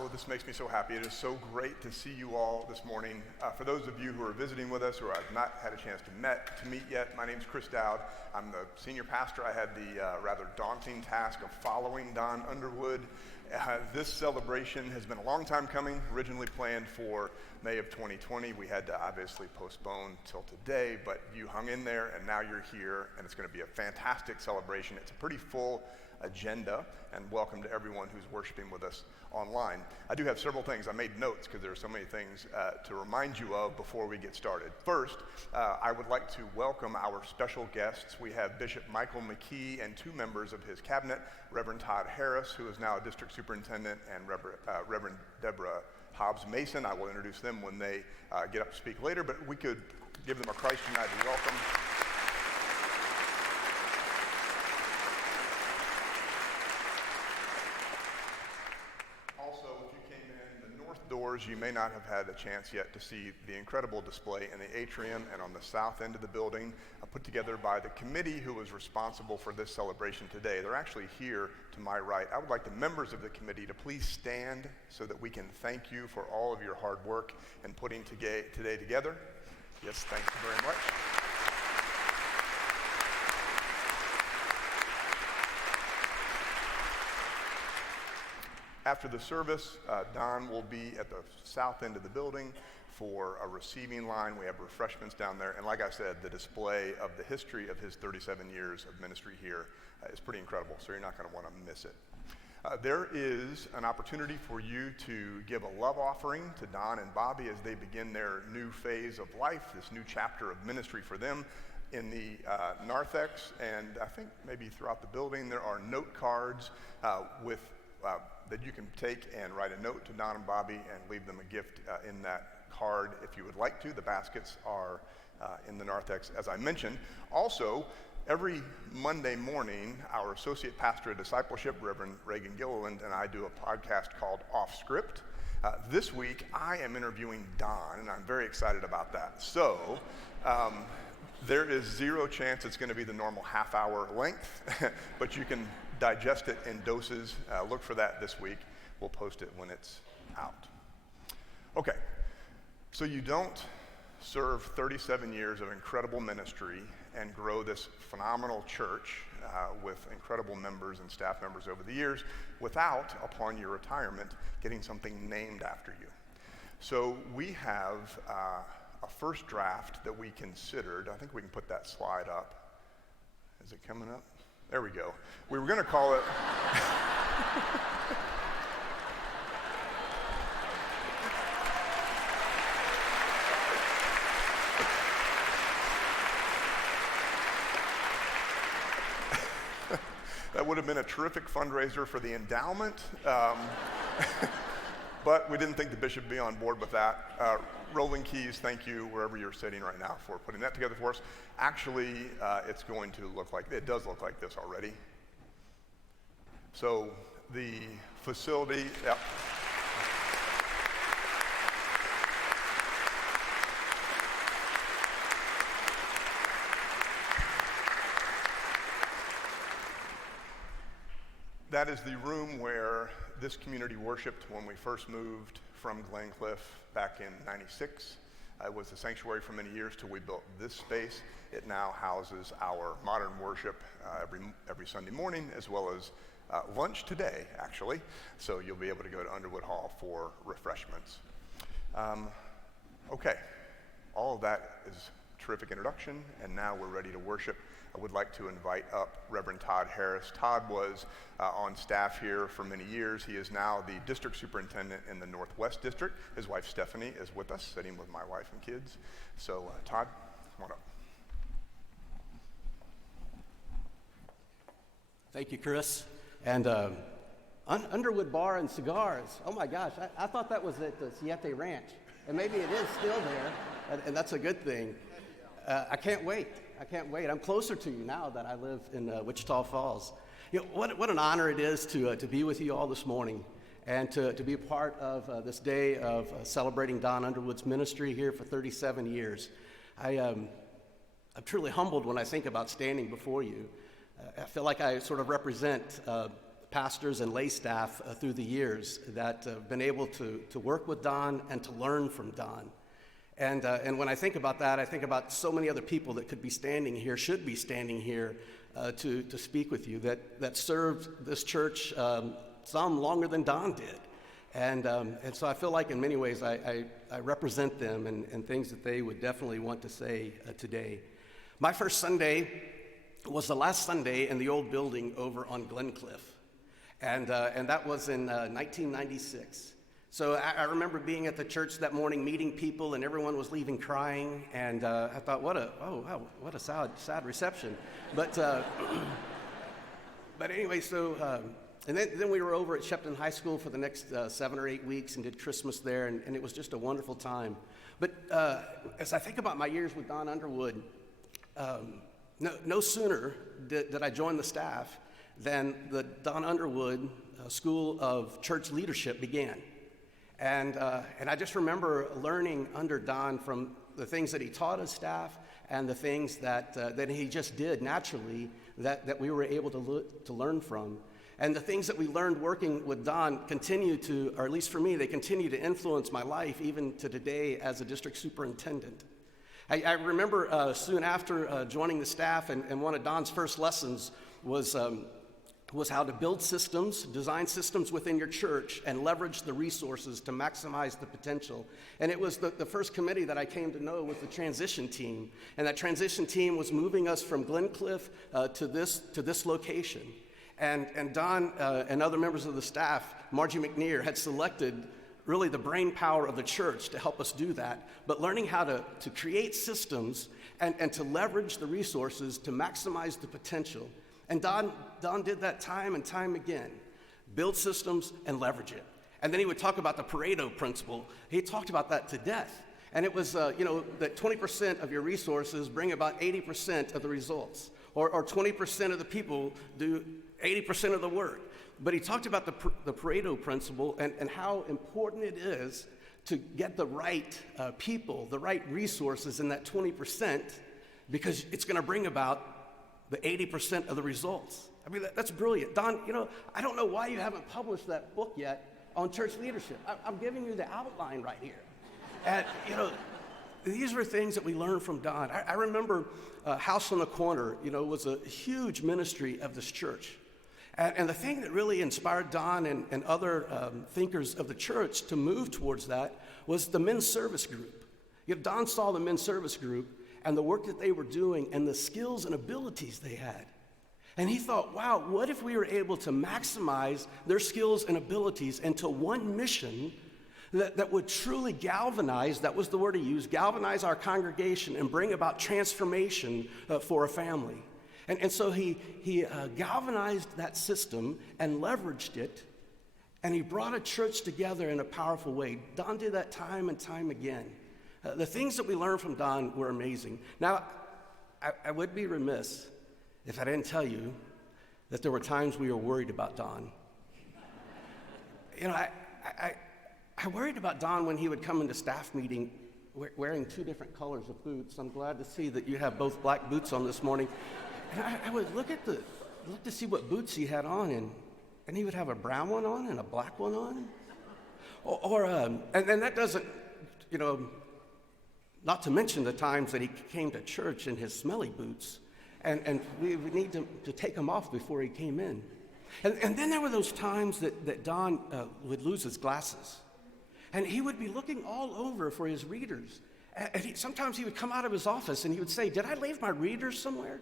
Oh, this makes me so happy. It is so great to see you all this morning. For those of you who are visiting with us or I've not had a chance to meet yet, my name's Chris Dowd. I'm the senior pastor. I had the rather daunting task of following Don Underwood. This celebration has been a long time coming, originally planned for May of 2020. We had to obviously postpone till today, but you hung in there and now you're here, and it's going to be a fantastic celebration. It's a pretty full agenda, and welcome to everyone who's worshiping with us online. I do have several things. I made notes because there are so many things to remind you of before we get started. First, I would like to welcome our special guests. We have Bishop Michael Mckee and two members of his cabinet, Reverend Todd Harris, who is now a district superintendent, and Reverend Deborah Hobbs Mason. I will introduce them when they get up to speak later, but we could give them a Christ United welcome. Doors, you may not have had a chance yet to see the incredible display in the atrium and on the south end of the building, put together by the committee who was responsible for this celebration today. They're actually here to my right. I would like the members of the committee to please stand so that we can thank you for all of your hard work in putting today together. Yes, thank you very much. After the service, Don will be at the south end of the building for a receiving line. We have refreshments down there. And like I said, the display of the history of his 37 years of ministry here is pretty incredible, so you're not going to want to miss it. There is an opportunity for you to give a love offering to Don and Bobby as they begin their new phase of life, this new chapter of ministry for them. In the narthex, and I think maybe throughout the building, there are note cards that you can take and write a note to Don and Bobby and leave them a gift in that card if you would like to. The baskets are in the narthex, as I mentioned. Also, every Monday morning, our associate pastor of discipleship, Reverend Reagan Gilliland, and I do a podcast called Off Script. This week, I am interviewing Don, and I'm very excited about that. So, there is zero chance it's going to be the normal half-hour length, but you can digest it in doses. Look for that this week. We'll post it when it's out. Okay, so you don't serve 37 years of incredible ministry and grow this phenomenal church with incredible members and staff members over the years without, upon your retirement, getting something named after you. So we have a first draft that we considered. I think we can put that slide up. Is it coming up? There we go. We were going to call it... That would have been a terrific fundraiser for the endowment, but we didn't think the bishop would be on board with that. Rolling keys, thank you, wherever you're sitting right now, for putting that together for us. Actually, it's going to look like, it does look like this already. So the facility, yep. That is the room where this community worshiped when we first moved from Glencliff back in '96. It was the sanctuary for many years till we built this space. It now houses our modern worship every Sunday morning, as well as lunch today, actually. So you'll be able to go to Underwood Hall for refreshments. Okay, all of that is a terrific introduction, and now we're ready to worship. I would like to invite up Reverend Todd Harris. Todd was on staff here for many years. He is now the district superintendent in the Northwest District. His wife Stephanie is with us, sitting with my wife and kids. So Todd, come on up. Thank you, Chris. And Underwood Bar and Cigars. Oh my gosh, I thought that was at the Siete Ranch. And maybe it is still there, and that's a good thing. I can't wait. I'm closer to you now that I live in Wichita Falls. You know, what an honor it is to be with you all this morning and to be a part of this day of celebrating Don Underwood's ministry here for 37 years. I'm truly humbled when I think about standing before you. I feel like I sort of represent pastors and lay staff through the years that have been able to work with Don and to learn from Don. And when I think about that, I think about so many other people that could be standing here, should be standing here to speak with you, that served this church some longer than Don did. And so I feel like in many ways I represent them and things that they would definitely want to say today. My first Sunday was the last Sunday in the old building over on Glencliff. And that was in 1996. So I remember being at the church that morning, meeting people, and everyone was leaving crying. And I thought, what a sad reception. But anyway, so and then we were over at Shepton High School for the next 7 or 8 weeks and did Christmas there, and it was just a wonderful time. But as I think about my years with Don Underwood, no sooner did I join the staff than the Don Underwood School of Church Leadership began. And I just remember learning under Don from the things that he taught his staff and the things that he just did naturally that we were able to learn from. And the things that we learned working with Don continue to, or at least for me, they continue to influence my life even to today as a district superintendent. I remember soon after joining the staff, and one of Don's first lessons was how to build systems, design systems within your church, and leverage the resources to maximize the potential. And it was the first committee that I came to know was the transition team. And that transition team was moving us from Glencliff to this location. And Don and other members of the staff, Margie Mckee, had selected really the brain power of the church to help us do that, but learning how to create systems and to leverage the resources to maximize the potential. And Don did that time and time again, build systems and leverage it. And then he would talk about the Pareto principle. He talked about that to death. And it was, that 20% of your resources bring about 80% of the results, or 20% of the people do 80% of the work. But he talked about the Pareto principle and how important it is to get the right people, the right resources in that 20%, because it's going to bring about the 80% of the results. I mean, that's brilliant. Don, I don't know why you haven't published that book yet on church leadership. I'm giving you the outline right here. And, these were things that we learned from Don. I remember House on the Corner, was a huge ministry of this church. And the thing that really inspired Don and other thinkers of the church to move towards that was the men's service group. Don saw the men's service group and the work that they were doing and the skills and abilities they had. And he thought, wow, what if we were able to maximize their skills and abilities into one mission that would truly galvanize, that was the word he used, galvanize our congregation and bring about transformation for a family. And so he galvanized that system and leveraged it, and he brought a church together in a powerful way. Don did that time and time again. The things that we learned from Don were amazing. Now, I would be remiss if I didn't tell you that there were times we were worried about Don. I worried about Don when he would come into staff meeting wearing two different colors of boots. I'm glad to see that you have both black boots on this morning. And I would look to see what boots he had on, and he would have a brown one on and a black one on. And then that doesn't, not to mention the times that he came to church in his smelly boots, and we would need to take them off before he came in. And then there were those times that Don would lose his glasses, and he would be looking all over for his readers. And sometimes he would come out of his office and he would say, "Did I leave my readers somewhere?"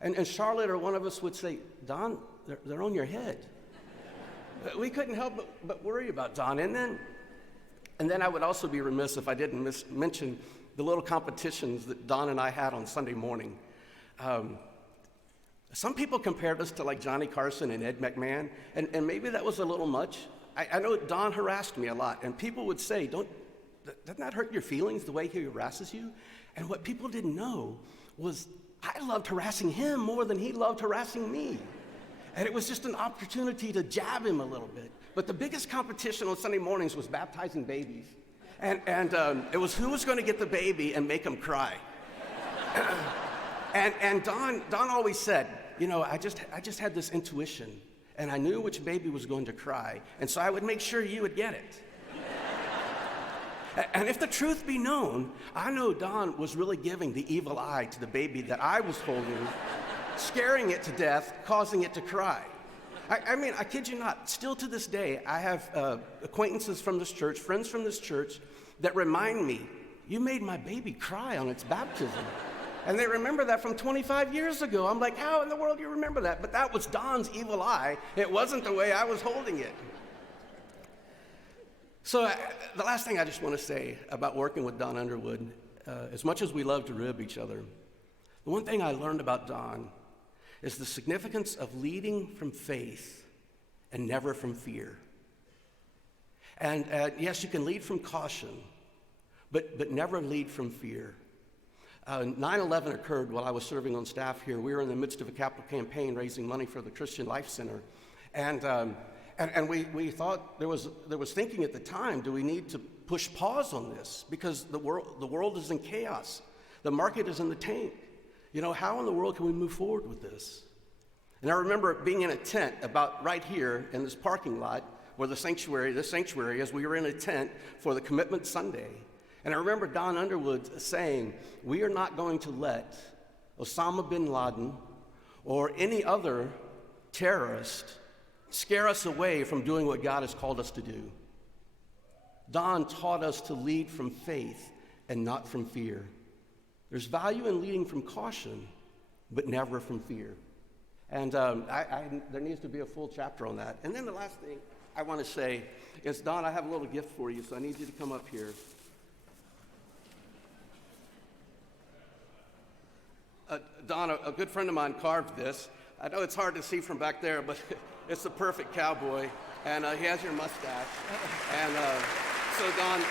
And Charlotte or one of us would say, "Don, they're on your head." We couldn't help but worry about Don. And then I would also be remiss if I didn't mention the little competitions that Don and I had on Sunday morning. Some people compared us to like Johnny Carson and Ed McMahon, and maybe that was a little much. I know Don harassed me a lot, and people would say, doesn't that hurt your feelings the way he harasses you? And what people didn't know was I loved harassing him more than he loved harassing me. And it was just an opportunity to jab him a little bit. But the biggest competition on Sunday mornings was baptizing babies. And it was who was going to get the baby and make him cry. and Don always said, I just had this intuition. and I knew which baby was going to cry, and so I would make sure you would get it. And if the truth be known, I know Don was really giving the evil eye to the baby that I was holding, scaring it to death, causing it to cry. I mean, I kid you not, still to this day, I have acquaintances from this church, friends from this church, that remind me, you made my baby cry on its baptism. And they remember that from 25 years ago. I'm like, how in the world do you remember that? But that was Don's evil eye. It wasn't the way I was holding it. So the last thing I just want to say about working with Don Underwood, as much as we love to rib each other, the one thing I learned about Don is the significance of leading from faith and never from fear. And yes, you can lead from caution, but never lead from fear. 9/11 occurred while I was serving on staff here. We were in the midst of a capital campaign raising money for the Christian Life Center. And we thought there was thinking at the time, do we need to push pause on this? Because the world is in chaos. The market is in the tank. You know, how in the world can we move forward with this? And I remember being in a tent about right here in this parking lot where this sanctuary is. We were in a tent for the Commitment Sunday. And I remember Don Underwood saying, we are not going to let Osama bin Laden or any other terrorist scare us away from doing what God has called us to do. Don taught us to lead from faith and not from fear. There's value in leading from caution, but never from fear. And there needs to be a full chapter on that. And then the last thing I want to say is, Don, I have a little gift for you, so I need you to come up here. Don, a good friend of mine carved this. I know it's hard to see from back there, but it's the perfect cowboy, and he has your mustache. And so, Don,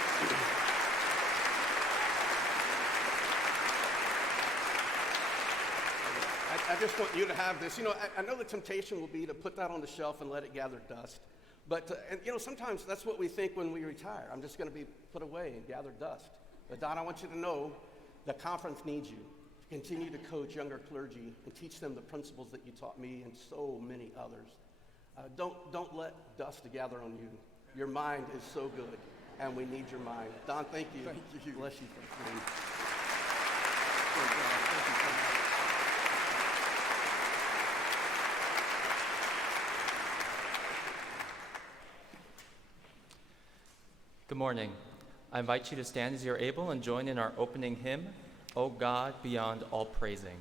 I just want you to have this. You know, I know the temptation will be to put that on the shelf and let it gather dust. But, and you know, sometimes that's what we think when we retire. I'm just going to be put away and gather dust. But, Don, I want you to know the conference needs you. Continue to coach younger clergy and teach them the principles that you taught me and so many others. Don't let dust gather on you. Your mind is so good, and we need your mind. Don, thank you. Thank you. Bless you for coming. Good morning. I invite you to stand as you're able and join in our opening hymn, O God, Beyond All Praising.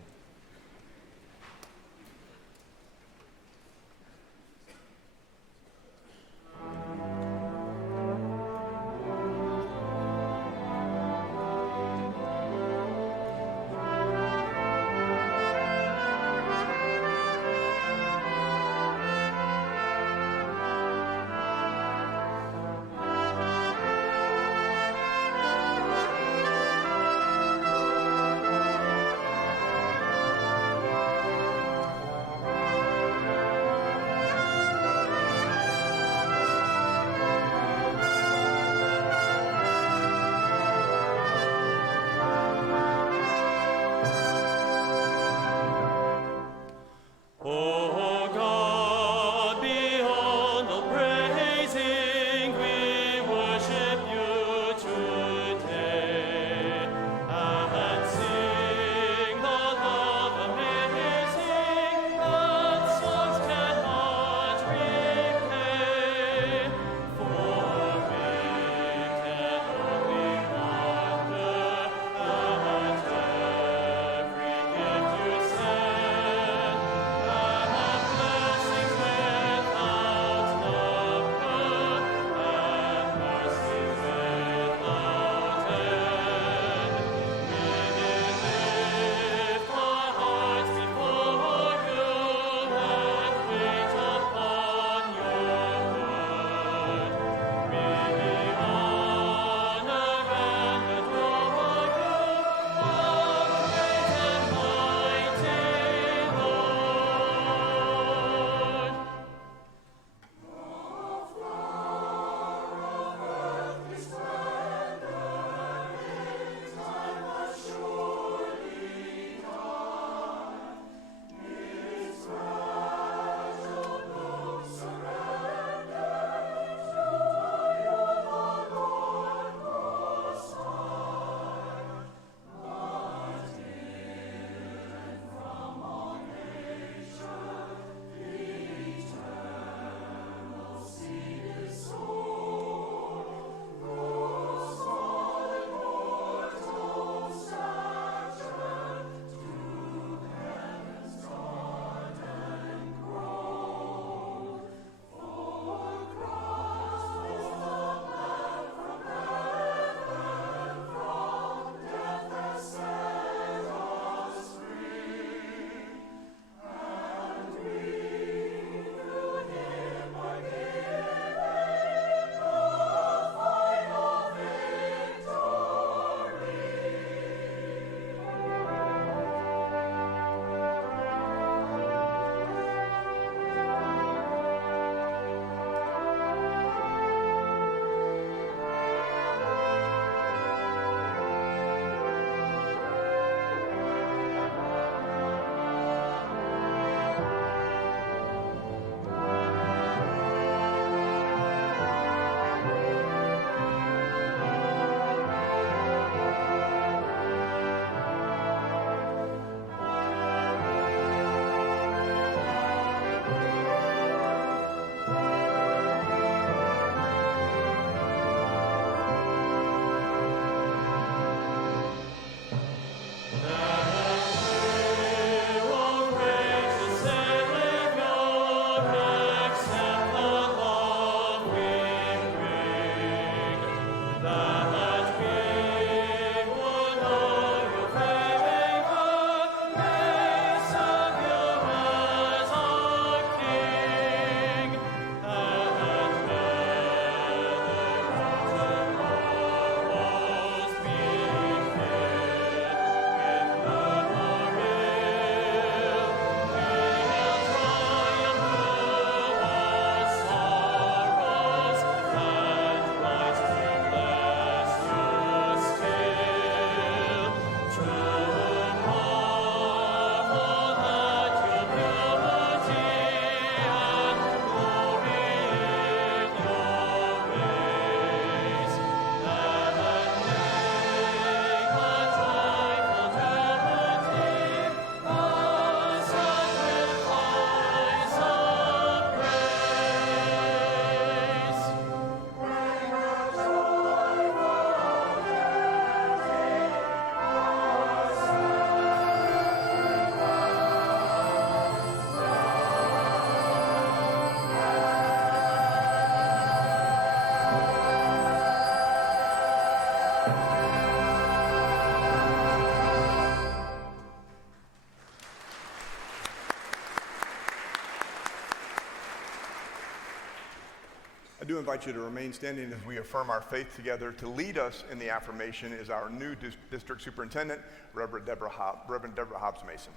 do invite you to remain standing as we affirm our faith together. To lead us in the affirmation is our new district superintendent, Reverend Deborah Hobbs Mason.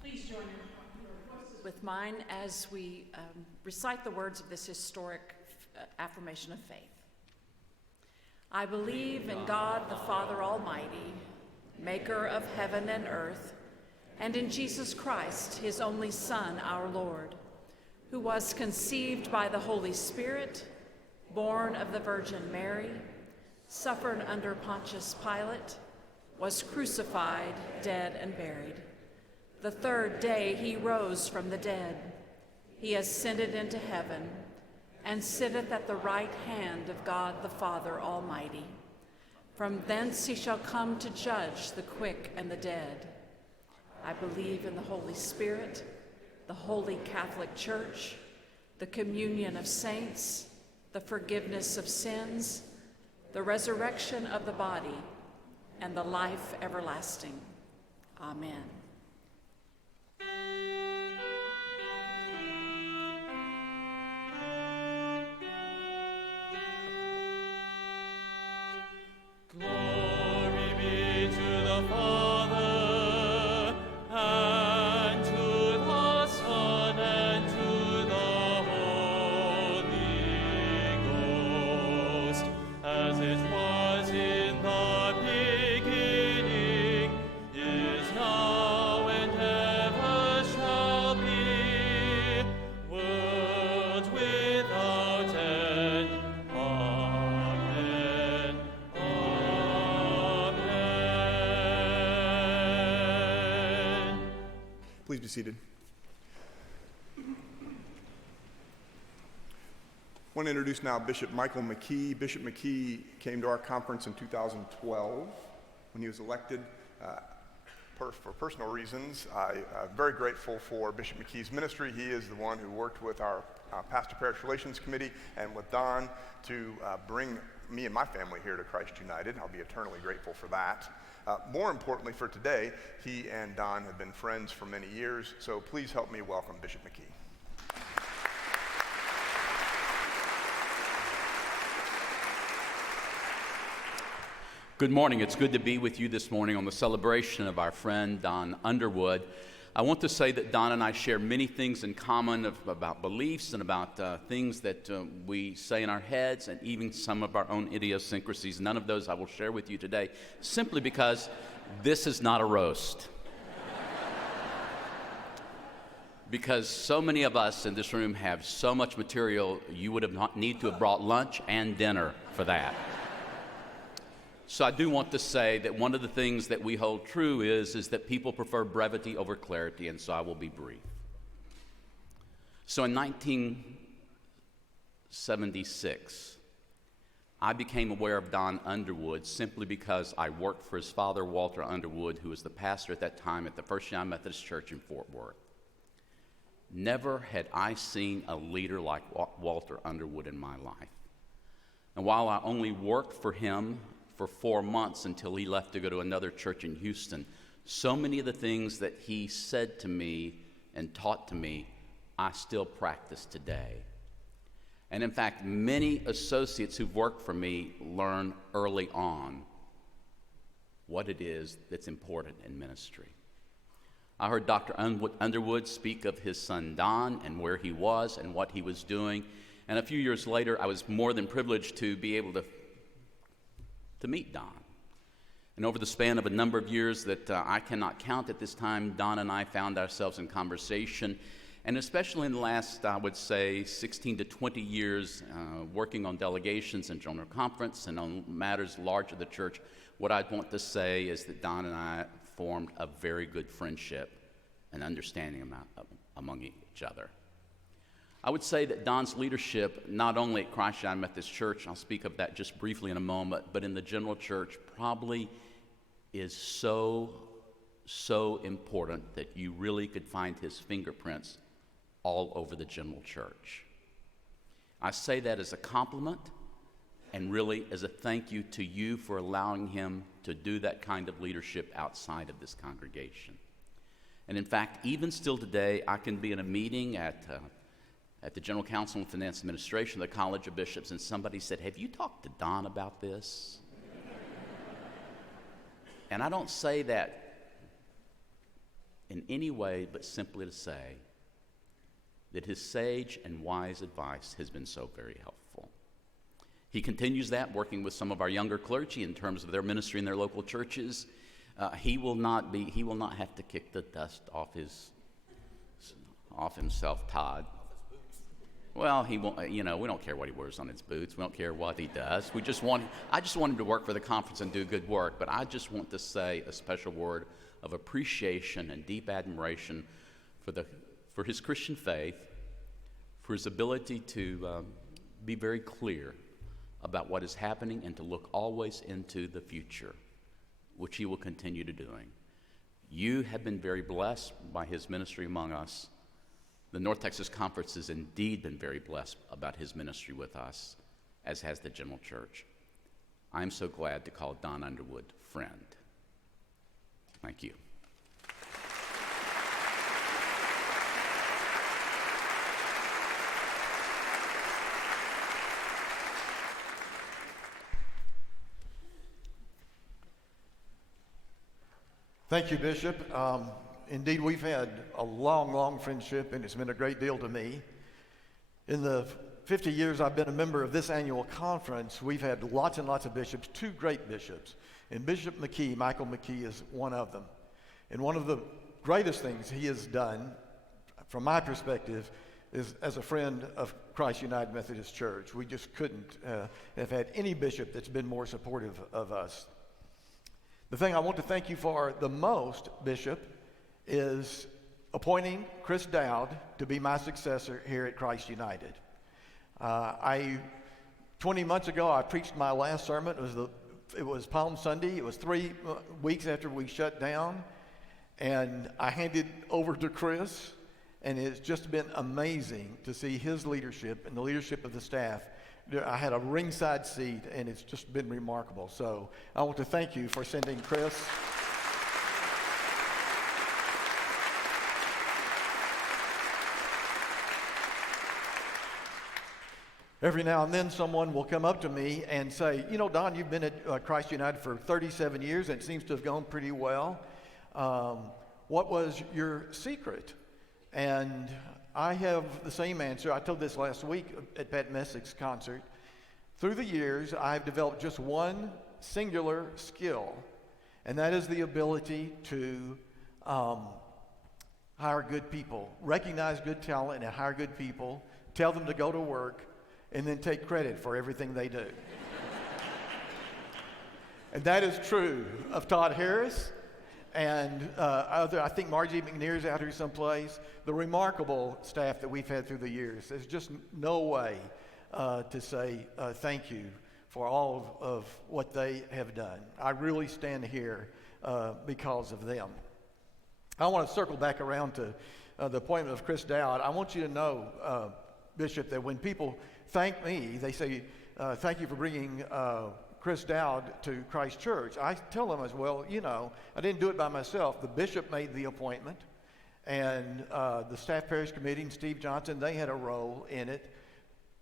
Please join your voices with mine as we recite the words of this historic affirmation of faith. I believe in God the Father Almighty, maker of heaven and earth, and in Jesus Christ, his only Son, our Lord, who was conceived by the Holy Spirit, born of the Virgin Mary, suffered under Pontius Pilate, was crucified, dead, and buried. The third day he rose from the dead. He ascended into heaven and sitteth at the right hand of God the Father Almighty. From thence he shall come to judge the quick and the dead. I believe in the Holy Spirit, the Holy Catholic Church, the communion of saints, the forgiveness of sins, the resurrection of the body, and the life everlasting. Amen. Glory be to the Father, and to the Son, and to the Holy Ghost, as it was in the beginning, is now, and ever shall be, world without end. Amen. Amen. Please be seated. I want to introduce now Bishop Michael Mckee. Bishop Mckee came to our conference in 2012 when he was elected. For personal reasons, I'm very grateful for Bishop Mckee's ministry. He is the one who worked with our Pastor-Parish Relations Committee and with Don to bring me and my family here to Christ United. I'll be eternally grateful for that. More importantly for today, he and Don have been friends for many years, so please help me welcome Bishop Mckee. Good morning. It's good to be with you this morning on the celebration of our friend Don Underwood. I want to say that Don and I share many things in common about beliefs and about things that we say in our heads, and even some of our own idiosyncrasies. None of those I will share with you today, simply because this is not a roast. Because so many of us in this room have so much material, you would have need to have brought lunch and dinner for that. So I do want to say that one of the things that we hold true is that people prefer brevity over clarity, and so I will be brief. So in 1976, I became aware of Don Underwood simply because I worked for his father, Walter Underwood, who was the pastor at that time at the First United Methodist Church in Fort Worth. Never had I seen a leader like Walter Underwood in my life. And while I only worked for him for 4 months until he left to go to another church in Houston, so many of the things that he said to me and taught to me, I still practice today. And in fact, many associates who've worked for me learn early on what it is that's important in ministry. I heard Dr. Underwood speak of his son Don and where he was and what he was doing. And a few years later, I was more than privileged to be able to meet Don. And over the span of a number of years that I cannot count at this time, Don and I found ourselves in conversation, and especially in the last, I would say, 16 to 20 years, working on delegations and general conference and on matters large of the church, what I'd want to say is that Don and I formed a very good friendship and understanding among each other. I would say that Don's leadership, not only at Christ United Methodist Church, I'll speak of that just briefly in a moment, but in the general church probably is so important that you really could find his fingerprints all over the general church. I say that as a compliment and really as a thank you to you for allowing him to do that kind of leadership outside of this congregation. And in fact, even still today, I can be in a meeting at at the General Council and Finance Administration of the College of Bishops, and somebody said, "Have you talked to Don about this?" And I don't say that in any way but simply to say that his sage and wise advice has been so very helpful. He continues that, working with some of our younger clergy in terms of their ministry in their local churches. He will not have to kick the dust off himself, Todd. Well, he won't. We don't care what he wears on his boots. We don't care what he does. I just want him to work for the conference and do good work. But I just want to say a special word of appreciation and deep admiration for his Christian faith, for his ability to be very clear about what is happening and to look always into the future, which he will continue to doing. You have been very blessed by his ministry among us. The North Texas Conference has indeed been very blessed about his ministry with us, as has the General Church. I'm so glad to call Don Underwood friend. Thank you. Thank you, Bishop. Indeed, we've had a long, long friendship, and it's been a great deal to me. In the 50 years I've been a member of this annual conference, we've had lots and lots of bishops, two great bishops. And Bishop Mckee, Michael Mckee, is one of them. And one of the greatest things he has done, from my perspective, is as a friend of Christ United Methodist Church. We just couldn't have had any bishop that's been more supportive of us. The thing I want to thank you for the most, Bishop, is appointing Chris Dowd to be my successor here at Christ United. 20 months ago, I preached my last sermon. It was Palm Sunday. It was 3 weeks after we shut down, and I handed over to Chris, and it's just been amazing to see his leadership and the leadership of the staff. I had a ringside seat, and it's just been remarkable. So I want to thank you for sending Chris. Every now and then someone will come up to me and say, Don, you've been at Christ United for 37 years, and it seems to have gone pretty well. What was your secret? And I have the same answer. I told this last week at Pat Messick's concert. Through the years, I've developed just one singular skill, and that is the ability to hire good people, recognize good talent and hire good people, tell them to go to work, and then take credit for everything they do. And that is true of Todd Harris and I think Margie McNear's out here someplace. The remarkable staff that we've had through the years. There's just no way to say thank you for all of what they have done. I really stand here because of them. I want to circle back around to the appointment of Chris Dowd. I want you to know, Bishop, that when people thank me, they say, thank you for bringing Chris Dowd to Christ Church. I tell them as well, I didn't do it by myself. The bishop made the appointment, and the staff parish committee and Steve Johnson, they had a role in it,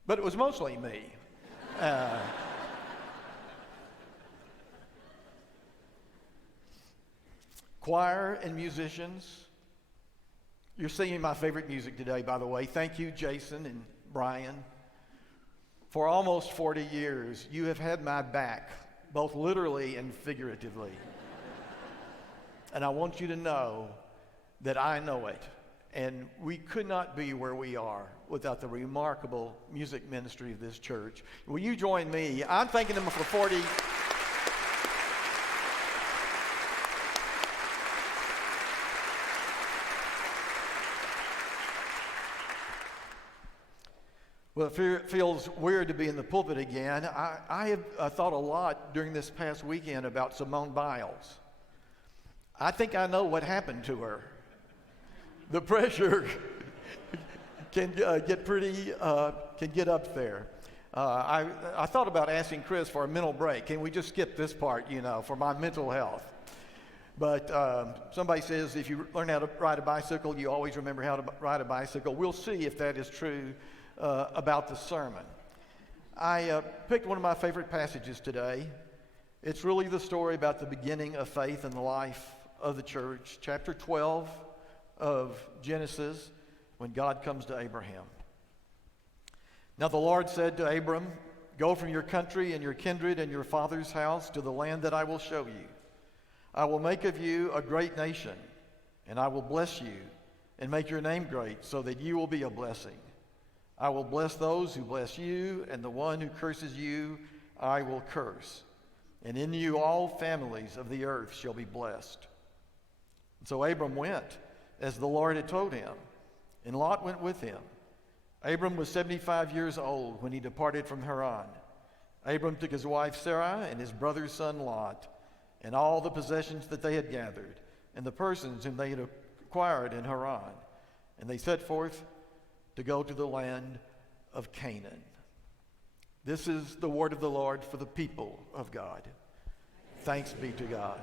but it was mostly me. Choir and musicians, you're singing my favorite music today, by the way. Thank you, Jason and Brian. For almost 40 years, you have had my back, both literally and figuratively. And I want you to know that I know it. And we could not be where we are without the remarkable music ministry of this church. Will you join me? I'm thanking them for 40. Well, it feels weird to be in the pulpit again. I have thought a lot during this past weekend about Simone Biles. I think I know what happened to her. The pressure can get up there. I thought about asking Chris for a mental break. Can we just skip this part, for my mental health? But somebody says if you learn how to ride a bicycle, you always remember how to ride a bicycle. We'll see if that is true about the sermon. I picked one of my favorite passages today. It's really the story about the beginning of faith in the life of the church, chapter 12 of Genesis, when God comes to Abraham. Now the Lord said to Abram, "Go from your country and your kindred and your father's house to the land that I will show you. I will make of you a great nation, and I will bless you and make your name great so that you will be a blessing. I will bless those who bless you, and the one who curses you I will curse. And in you all families of the earth shall be blessed." And so Abram went as the Lord had told him, and Lot went with him. Abram was 75 years old when he departed from Haran. Abram took his wife Sarah and his brother's son Lot, and all the possessions that they had gathered, and the persons whom they had acquired in Haran, and they set forth to go to the land of Canaan. This is the word of the Lord for the people of God. Thanks be to God.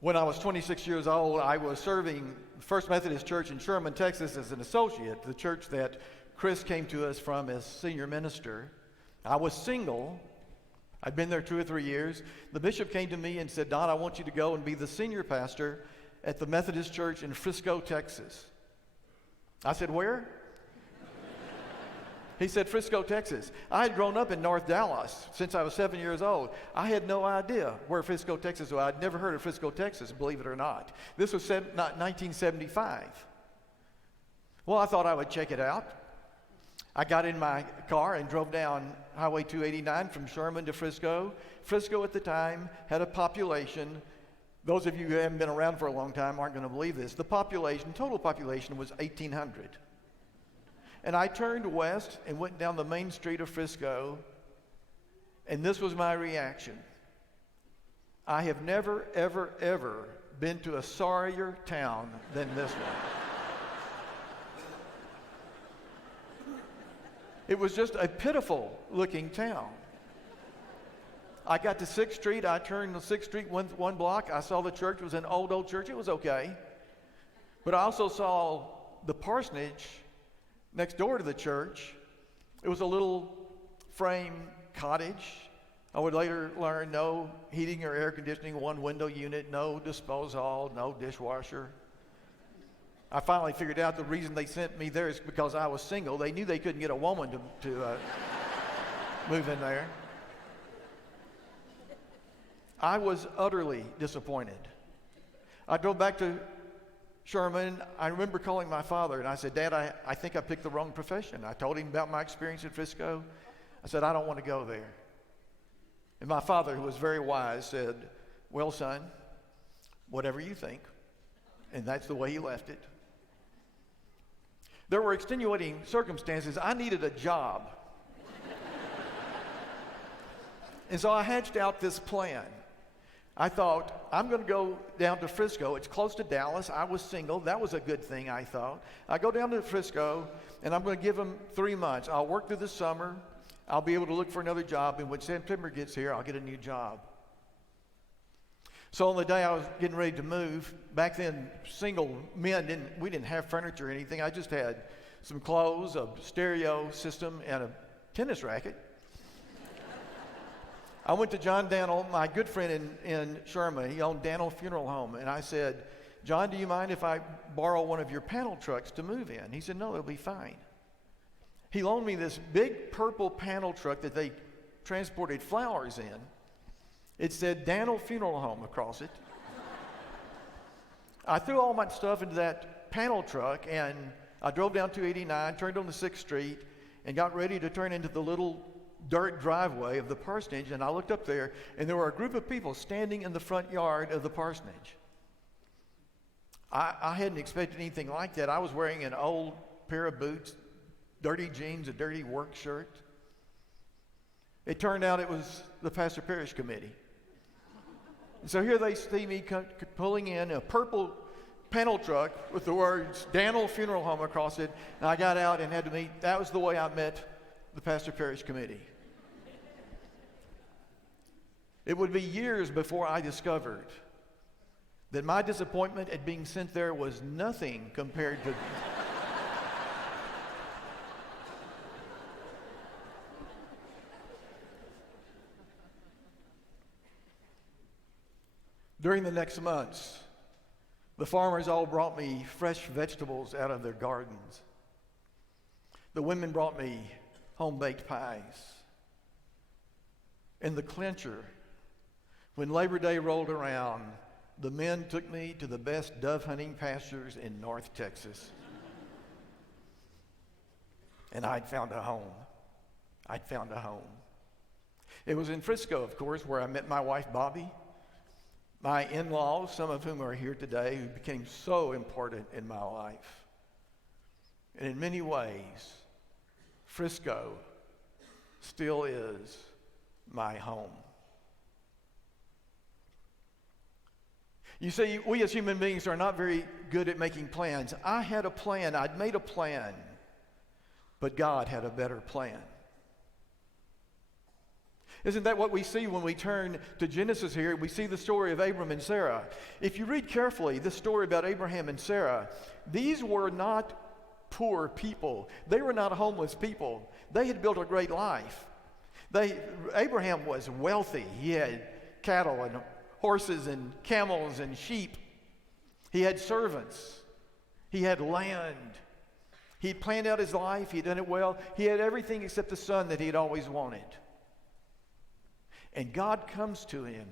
When I was 26 years old, I was serving First Methodist Church in Sherman, Texas as an associate, the church that Chris came to us from as senior minister. I was single. I'd been there 2 or 3 years. The bishop came to me and said, "Don, I want you to go and be the senior pastor at the Methodist Church in Frisco, Texas." I said, "Where?" He said, "Frisco, Texas." I had grown up in North Dallas since I was 7 years old. I had no idea where Frisco, Texas was. I'd never heard of Frisco, Texas, believe it or not. This was 1975. Well, I thought I would check it out. I got in my car and drove down Highway 289 from Sherman to Frisco. Frisco at the time had a population, those of you who haven't been around for a long time aren't going to believe this, the population, total population was 1,800. And I turned west and went down the main street of Frisco, and this was my reaction. I have never, ever, ever been to a sorrier town than this one. It was just a pitiful looking town. I got to 6th Street. I turned to 6th Street one block. I saw the church. It was an old church. It was okay. But I also saw the parsonage next door to the church. It was a little frame cottage. I would later learn no heating or air conditioning, one window unit, no disposal, no dishwasher. I finally figured out the reason they sent me there is because I was single. They knew they couldn't get a woman to move in there. I was utterly disappointed. I drove back to Sherman. I remember calling my father and I said, "Dad, I think I picked the wrong profession." I told him about my experience in Frisco. I said, "I don't want to go there." And my father, who was very wise, said, "Well, son, whatever you think." And that's the way he left it. There were extenuating circumstances. I needed a job. And so I hatched out this plan. I thought, I'm going to go down to Frisco. It's close to Dallas. I was single. That was a good thing, I thought. I go down to Frisco, and I'm going to give them 3 months. I'll work through the summer. I'll be able to look for another job, and when September gets here, I'll get a new job. So on the day I was getting ready to move, back then single men we didn't have furniture or anything. I just had some clothes, a stereo system, and a tennis racket. I went to John Daniel, my good friend in Sherman. He owned Daniel Funeral Home, and I said, "John, do you mind if I borrow one of your panel trucks to move in?" He said, "No, it'll be fine." He loaned me this big purple panel truck that they transported flowers in. It said Daniel Funeral Home across it. I threw all my stuff into that panel truck, and I drove down 289, turned on the 6th Street, and got ready to turn into the little dirt driveway of the parsonage. And I looked up there, and there were a group of people standing in the front yard of the parsonage. I hadn't expected anything like that. I was wearing an old pair of boots, dirty jeans, a dirty work shirt. It turned out it was the Pastor Parish Committee. And so here they see me pulling in a purple panel truck with the words Daniel Funeral Home across it, and I got out and had to meet. That was the way I met the Pastor Parish Committee. It would be years before I discovered that my disappointment at being sent there was nothing compared to During the next months, the farmers all brought me fresh vegetables out of their gardens. The women brought me home-baked pies. And the clincher, when Labor Day rolled around, the men took me to the best dove hunting pastures in North Texas. And I'd found a home. I'd found a home. It was in Frisco, of course, where I met my wife, Bobby. My in-laws, some of whom are here today, who became so important in my life. And in many ways, Frisco still is my home. You see, we as human beings are not very good at making plans. I had a plan. I'd made a plan, but God had a better plan. Isn't that what we see when we turn to Genesis here? We see the story of Abram and Sarah. If you read carefully the story about Abraham and Sarah, these were not poor people. They were not homeless people. They had built a great life. Abraham was wealthy. He had cattle and horses and camels and sheep. He had servants. He had land. He'd planned out his life. He'd done it well. He had everything except the son that he'd always wanted. And God comes to him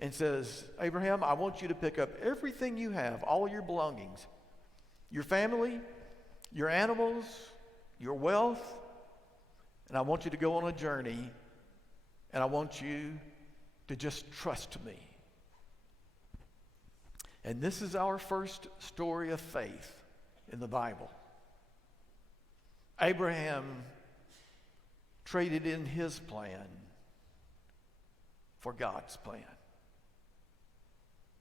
and says, Abraham, I want you to pick up everything you have, all your belongings, your family, your animals, your wealth, and I want you to go on a journey, and I want you to just trust me. And this is our first story of faith in the Bible. Abraham traded in his plan for God's plan.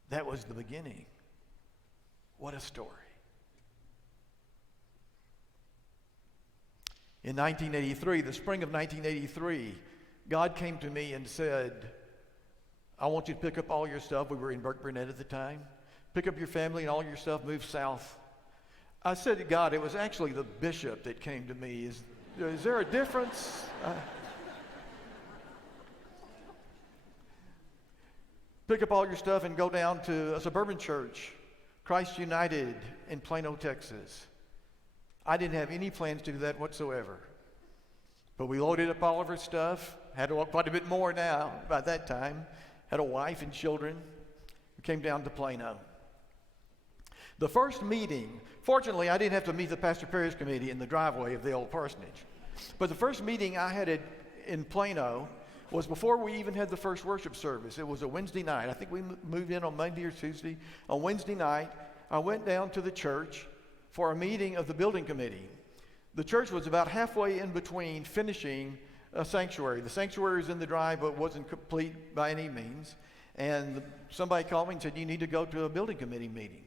That was the beginning. What a story. In 1983, the spring of 1983, God came to me and said, I want you to pick up all your stuff. We were in Burke Burnett at the time. Pick up your family and all your stuff, move south. I said to God, it was actually the bishop that came to me. Is there a difference? Pick up all your stuff and go down to a suburban church, Christ United in Plano, Texas. I didn't have any plans to do that whatsoever. But we loaded up all of our stuff, had quite a bit more now by that time, had a wife and children. We came down to Plano. The first meeting, fortunately, I didn't have to meet the Pastor Parish Committee in the driveway of the old parsonage. But the first meeting I had in Plano was before we even had the first worship service. It was a Wednesday night. I think we moved in on Monday or Tuesday. On Wednesday night, I went down to the church for a meeting of the building committee. The church was about halfway in between finishing a sanctuary. The sanctuary was in the drive, but wasn't complete by any means. And somebody called me and said, you need to go to a building committee meeting.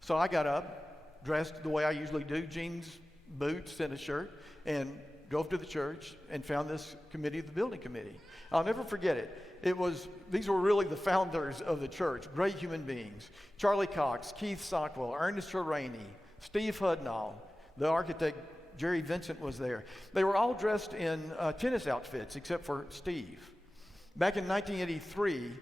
So I got up, dressed the way I usually do, jeans, boots, and a shirt, and drove to the church and found this committee, the building committee. I'll never forget it. These were really the founders of the church, great human beings. Charlie Cox, Keith Sockwell, Ernest Rainey, Steve Hudnall, the architect Jerry Vincent was there. They were all dressed in tennis outfits except for Steve. Back in 1983,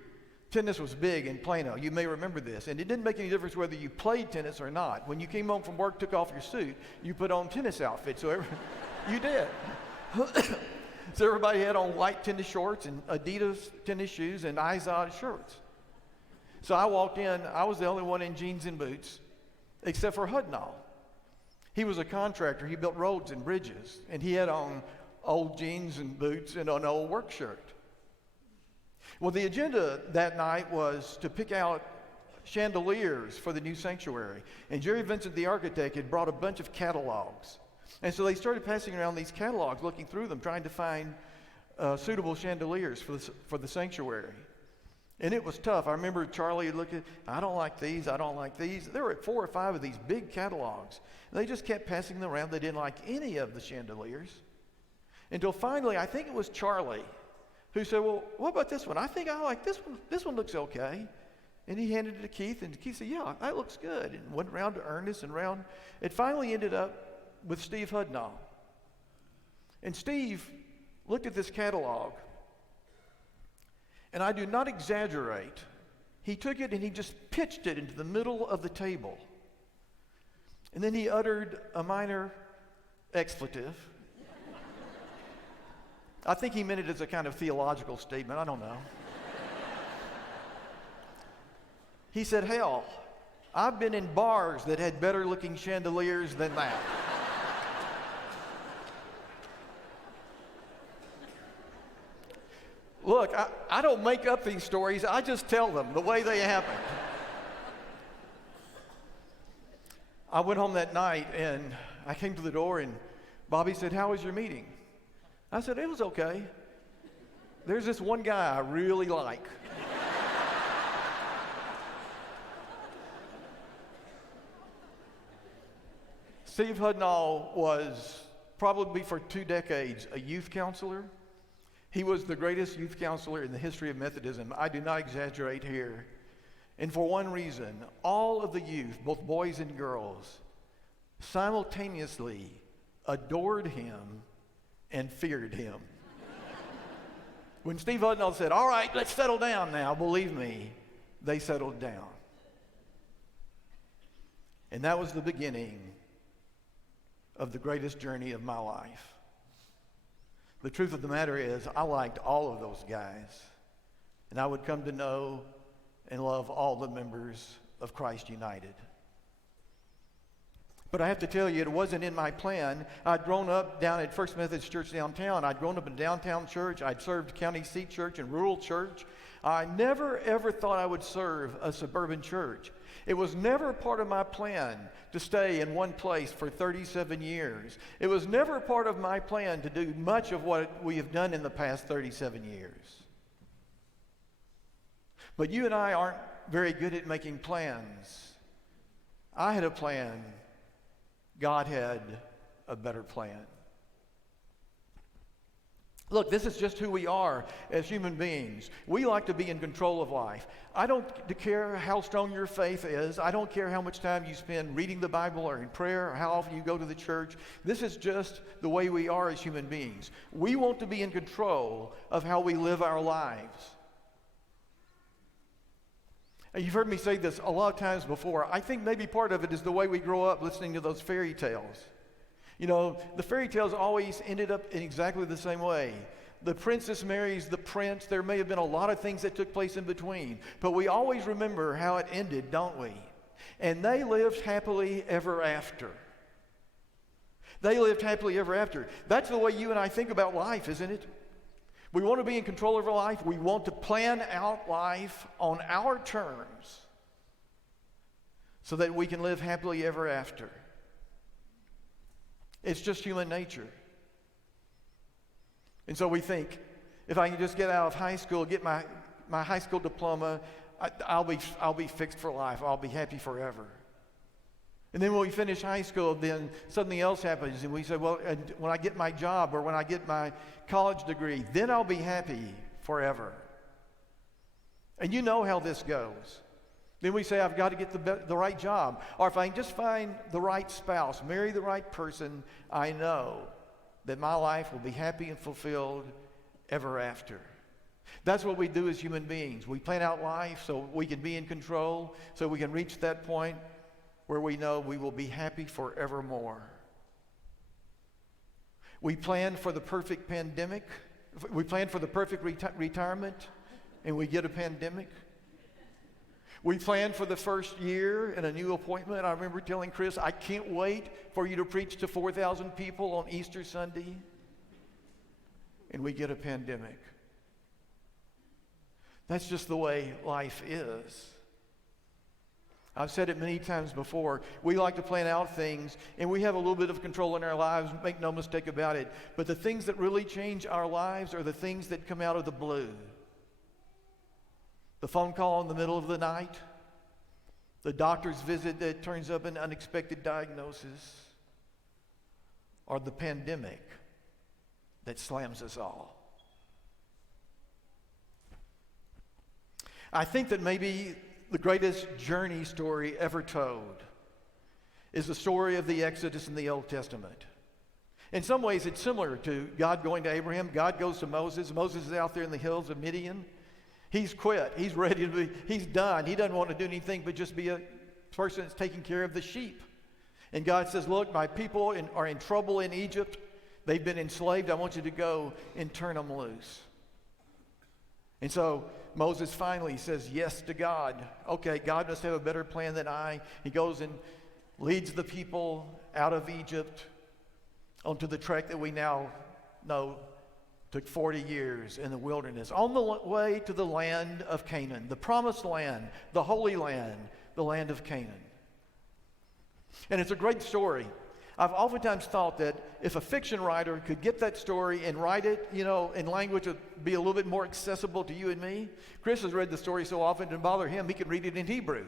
tennis was big in Plano. You may remember this. And it didn't make any difference whether you played tennis or not. When you came home from work, took off your suit, you put on tennis outfits. So you did. So everybody had on white tennis shorts and Adidas tennis shoes and Izod shirts. So I walked in. I was the only one in jeans and boots, except for Hudnall. He was a contractor. He built roads and bridges. And he had on old jeans and boots and an old work shirt. Well, the agenda that night was to pick out chandeliers for the new sanctuary. And Jerry Vincent, the architect, had brought a bunch of catalogs. And so they started passing around these catalogs, looking through them, trying to find suitable chandeliers for the sanctuary. And it was tough. I remember Charlie looked at, I don't like these, I don't like these. There were 4 or 5 of these big catalogs. And they just kept passing them around. They didn't like any of the chandeliers. Until finally, I think it was Charlie who said, well, what about this one? I think I like this one. This one looks okay. And he handed it to Keith, and Keith said, yeah, that looks good. And went around to Ernest and around. It finally ended up with Steve Hudnall. And Steve looked at this catalog, and I do not exaggerate. He took it and he just pitched it into the middle of the table. And then he uttered a minor expletive. I think he meant it as a kind of theological statement. I don't know. He said, hell, I've been in bars that had better looking chandeliers than that. Look, I don't make up these stories. I just tell them the way they happened. I went home that night and I came to the door and Bobby said, how was your meeting? I said, it was okay. There's this one guy I really like. Steve Hudnall was probably for 2 decades a youth counselor. He was the greatest youth counselor in the history of Methodism. I do not exaggerate here. And for one reason, all of the youth, both boys and girls, simultaneously adored him and feared him. When Steve Hudnall said, all right, let's settle down now, believe me, they settled down. And that was the beginning of the greatest journey of my life. The truth of the matter is, I liked all of those guys, and I would come to know and love all the members of Christ United. But I have to tell you, it wasn't in my plan. I'd grown up down at First Methodist Church downtown. I'd grown up in downtown church. I'd served county seat church and rural church. I never, ever thought I would serve a suburban church. It was never part of my plan to stay in one place for 37 years. It was never part of my plan to do much of what we have done in the past 37 years. But you and I aren't very good at making plans. I had a plan. God had a better plan. Look, this is just who we are as human beings. We like to be in control of life. I don't care how strong your faith is. I don't care how much time you spend reading the Bible or in prayer or how often you go to the church. This is just the way we are as human beings. We want to be in control of how we live our lives. And you've heard me say this a lot of times before. I think maybe part of it is the way we grow up listening to those fairy tales. You know, the fairy tales always ended up in exactly the same way. The princess marries the prince. There may have been a lot of things that took place in between, but we always remember how it ended, don't we? And they lived happily ever after. They lived happily ever after. That's the way you and I think about life, isn't it? We want to be in control of our life. We want to plan out life on our terms so that we can live happily ever after. It's just human nature. And so we think, if I can just get out of high school, get my high school diploma, I'll be fixed for life. I'll be happy forever. And then when we finish high school, then something else happens, and we say, well, and when I get my job or when I get my college degree, then I'll be happy forever. And you know how this goes. Then we say, I've got to get the right job. Or if I can just find the right spouse, marry the right person, I know that my life will be happy and fulfilled ever after. That's what we do as human beings. We plan out life so we can be in control, so we can reach that point where we know we will be happy forevermore. We plan for the perfect pandemic. We plan for the perfect retirement, and we get a pandemic. We plan for the first year and a new appointment. I remember telling Chris, I can't wait for you to preach to 4,000 people on Easter Sunday. And we get a pandemic. That's just the way life is. I've said it many times before. We like to plan out things, and we have a little bit of control in our lives, make no mistake about it. But the things that really change our lives are the things that come out of the blue. The phone call in the middle of the night, the doctor's visit that turns up an unexpected diagnosis, or the pandemic that slams us all. I think that maybe the greatest journey story ever told is the story of the Exodus in the Old Testament. In some ways, it's similar to God going to Abraham. God goes to Moses. Moses is out there in the hills of Midian. He's quit. He's ready to be, he's done. He doesn't want to do anything but just be a person that's taking care of the sheep. And God says, look, my people are in trouble in Egypt. They've been enslaved. I want you to go and turn them loose. And so Moses finally says yes to God. Okay, God must have a better plan than I. He goes and leads the people out of Egypt onto the trek that we now know took 40 years in the wilderness, on the way to the land of Canaan, the promised land, the holy land, the land of Canaan. And it's a great story. I've oftentimes thought that if a fiction writer could get that story and write it, in language that would be a little bit more accessible to you and me. Chris has read the story so often it didn't bother him. He could read it in Hebrew.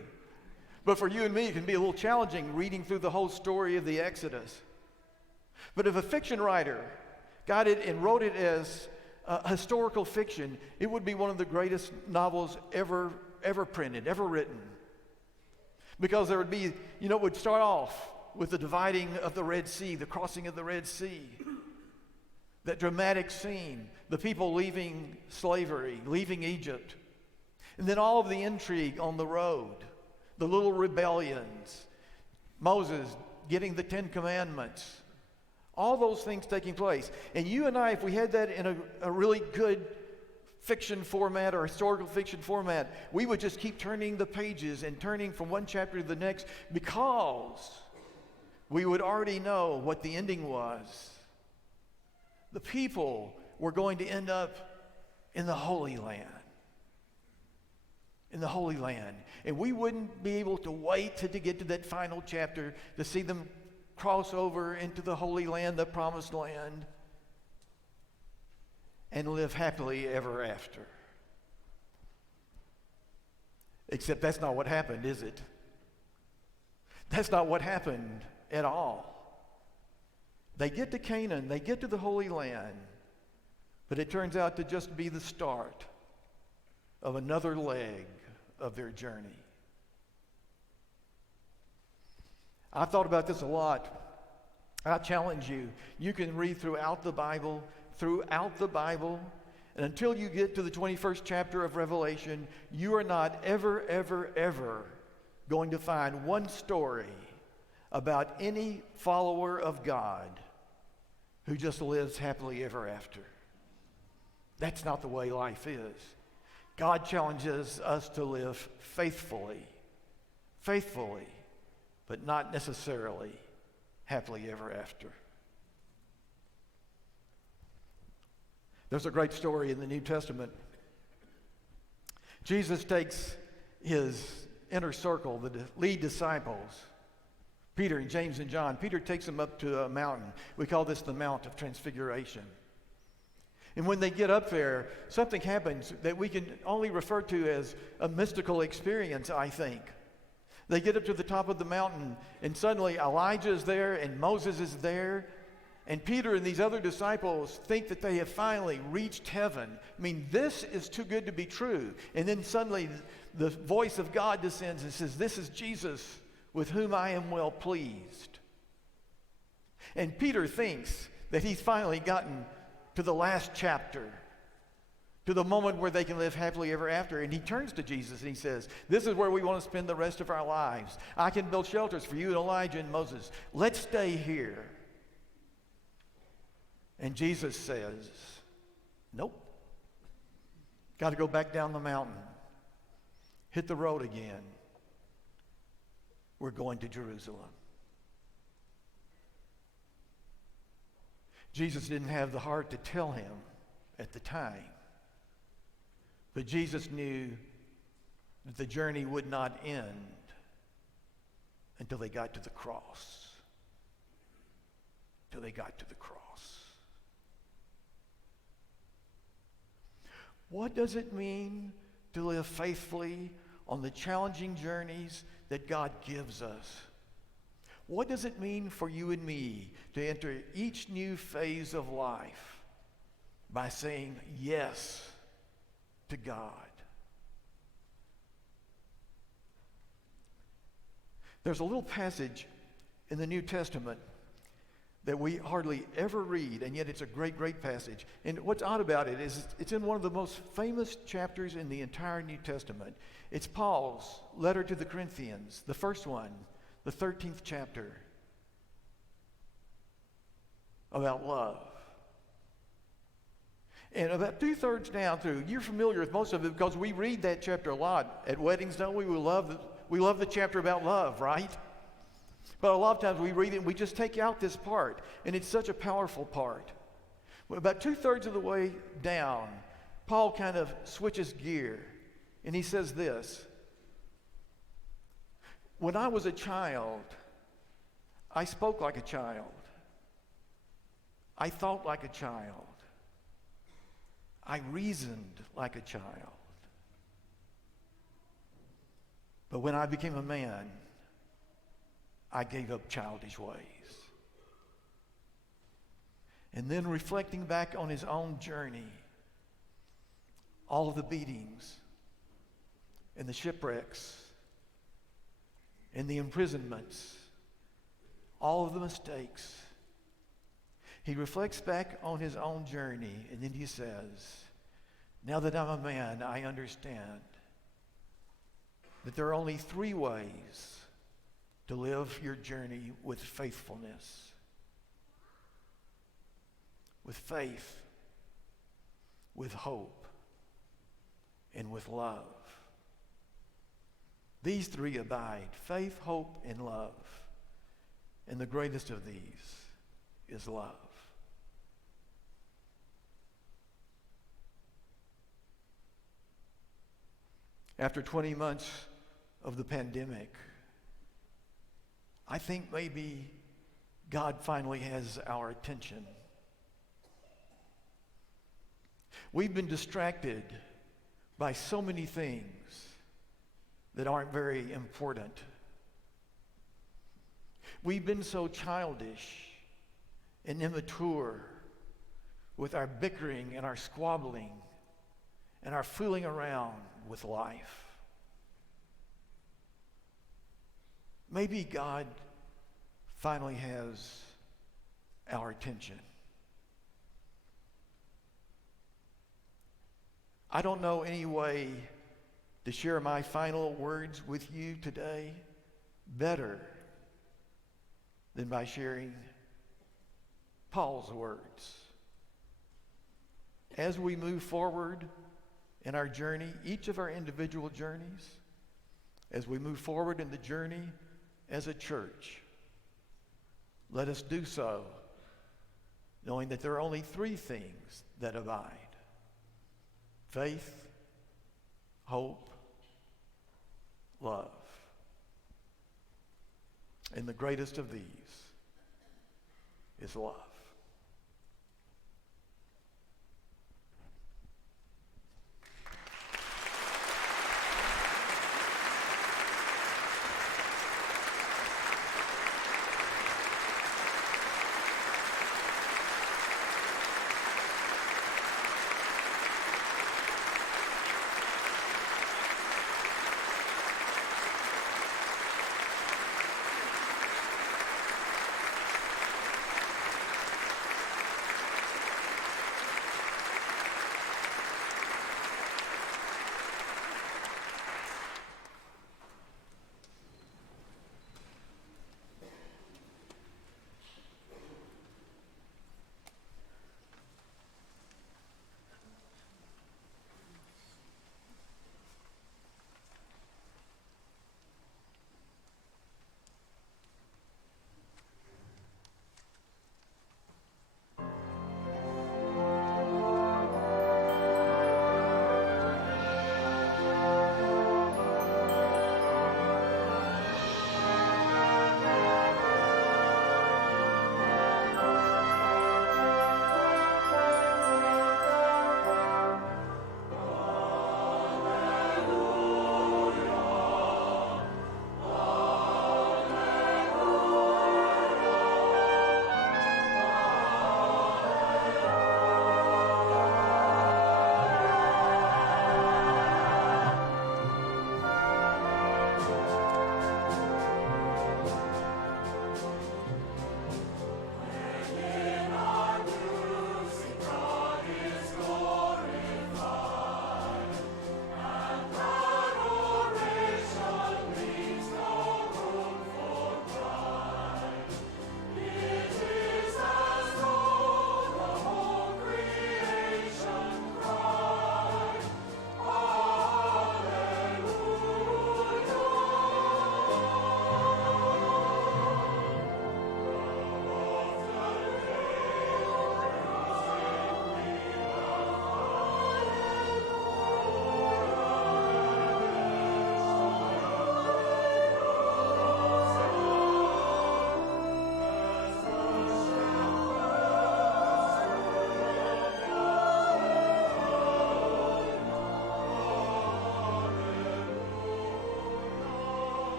But for you and me, it can be a little challenging reading through the whole story of the Exodus. But if a fiction writer got it and wrote it as historical fiction, it would be one of the greatest novels ever printed, ever written. Because there would be, it would start off with the dividing of the Red Sea, the crossing of the Red Sea. That dramatic scene, the people leaving slavery, leaving Egypt. And then all of the intrigue on the road, the little rebellions, Moses getting the 10 Commandments, all those things taking place. And you and I, if we had that in a really good fiction format or historical fiction format, we would just keep turning the pages and turning from one chapter to the next because we would already know what the ending was. The people were going to end up in the Holy Land. In the Holy Land. And we wouldn't be able to wait to get to that final chapter to see them cross over into the Holy Land, the Promised Land, and live happily ever after. Except that's not what happened, is it? That's not what happened at all. They get to Canaan, they get to the Holy Land, but it turns out to just be the start of another leg of their journey. I've thought about this a lot. I challenge you. You can read throughout the Bible, and until you get to the 21st chapter of Revelation, you are not ever, ever, ever going to find one story about any follower of God who just lives happily ever after. That's not the way life is. God challenges us to live faithfully, but not necessarily happily ever after. There's a great story in the New Testament. Jesus takes his inner circle, the lead disciples, Peter and James and John. Peter takes them up to a mountain. We call this the Mount of Transfiguration. And when they get up there, something happens that we can only refer to as a mystical experience, I think. They get up to the top of the mountain, and suddenly Elijah is there, and Moses is there, and Peter and these other disciples think that they have finally reached heaven. I mean, this is too good to be true. And then suddenly the voice of God descends and says, "This is Jesus with whom I am well pleased." And Peter thinks that he's finally gotten to the last chapter, to the moment where they can live happily ever after. And he turns to Jesus and he says, "This is where we want to spend the rest of our lives. I can build shelters for you and Elijah and Moses. Let's stay here." And Jesus says, "Nope. Got to go back down the mountain. Hit the road again. We're going to Jerusalem." Jesus didn't have the heart to tell him at the time. But Jesus knew that the journey would not end until they got to the cross. Till they got to the cross. What does it mean to live faithfully on the challenging journeys that God gives us? What does it mean for you and me to enter each new phase of life by saying yes to God? There's a little passage in the New Testament that we hardly ever read, and yet it's a great, great passage. And what's odd about it is it's in one of the most famous chapters in the entire New Testament. It's Paul's letter to the Corinthians, the first one, the 13th chapter, about love. And about 2/3 down through, you're familiar with most of it because we read that chapter a lot at weddings, don't we? We love the chapter about love, right? But a lot of times we read it and we just take out this part, and it's such a powerful part. Well, about 2/3 of the way down, Paul kind of switches gear, and he says this: when I was a child, I spoke like a child. I thought like a child. I reasoned like a child. But when I became a man, I gave up childish ways. And then reflecting back on his own journey, all of the beatings and the shipwrecks and the imprisonments, all of the mistakes, he reflects back on his own journey, and then he says, now that I'm a man, I understand that there are only 3 ways to live your journey with faithfulness, with faith, with hope, and with love. These 3 abide: faith, hope, and love. And the greatest of these is love. After 20 months of the pandemic, I think maybe God finally has our attention. We've been distracted by so many things that aren't very important. We've been so childish and immature with our bickering and our squabbling and our fooling around with life. Maybe God finally has our attention. I don't know any way to share my final words with you today better than by sharing Paul's words. As we move forward in our journey, each of our individual journeys, as we move forward in the journey as a church, let us do so knowing that there are only 3 things that abide: faith, hope, love. And the greatest of these is love.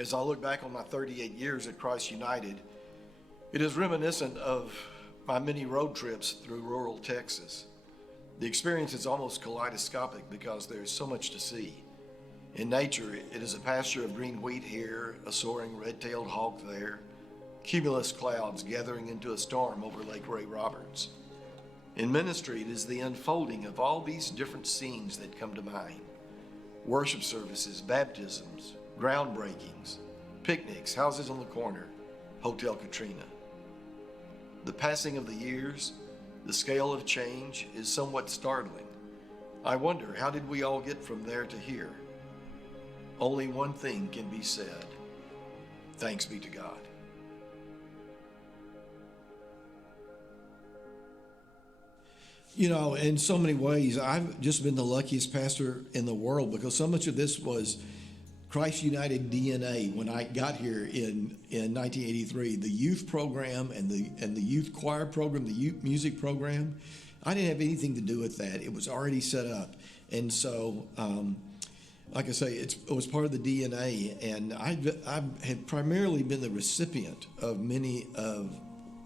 As I look back on my 38 years at Christ United, it is reminiscent of my many road trips through rural Texas. The experience is almost kaleidoscopic because there's so much to see. In nature, it is a pasture of green wheat here, a soaring red-tailed hawk there, cumulus clouds gathering into a storm over Lake Ray Roberts. In ministry, it is the unfolding of all these different scenes that come to mind. Worship services, baptisms, groundbreakings, picnics, houses on the corner, Hotel Katrina. The passing of the years, the scale of change is somewhat startling. I wonder, how did we all get from there to here? Only one thing can be said. Thanks be to God. You know, in so many ways, I've just been the luckiest pastor in the world because so much of this was Christ United DNA when I got here in 1983. The youth program and the youth choir program, the youth music program, I didn't have anything to do with that. It was already set up. And so, like I say, it was part of the DNA, and I have primarily been the recipient of many of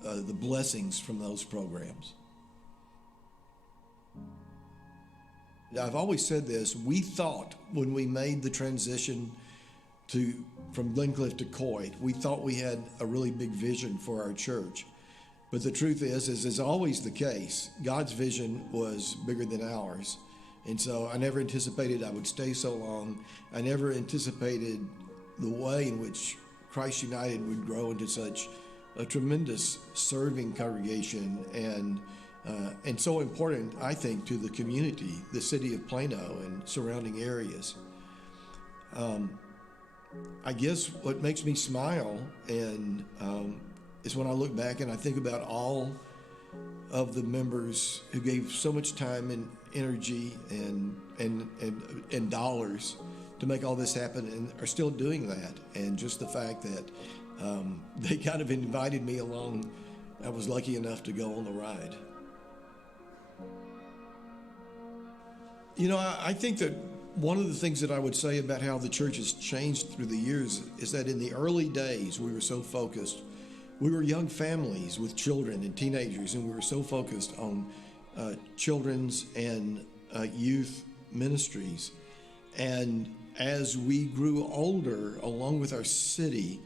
the blessings from those programs. I've always said this, we thought when we made the transition from Glencliff to Coit, we thought we had a really big vision for our church. But the truth is always the case, God's vision was bigger than ours. And so I never anticipated I would stay so long. I never anticipated the way in which Christ United would grow into such a tremendous serving congregation and so important, I think, to the community, the city of Plano and surrounding areas. I guess what makes me smile and is when I look back and I think about all of the members who gave so much time and energy and dollars to make all this happen and are still doing that. And just the fact that they kind of invited me along, I was lucky enough to go on the ride. You know, I think that one of the things that I would say about how the church has changed through the years is that in the early days, we were so focused. We were young families with children and teenagers, and we were so focused on children's and youth ministries. And as we grew older, along with our city,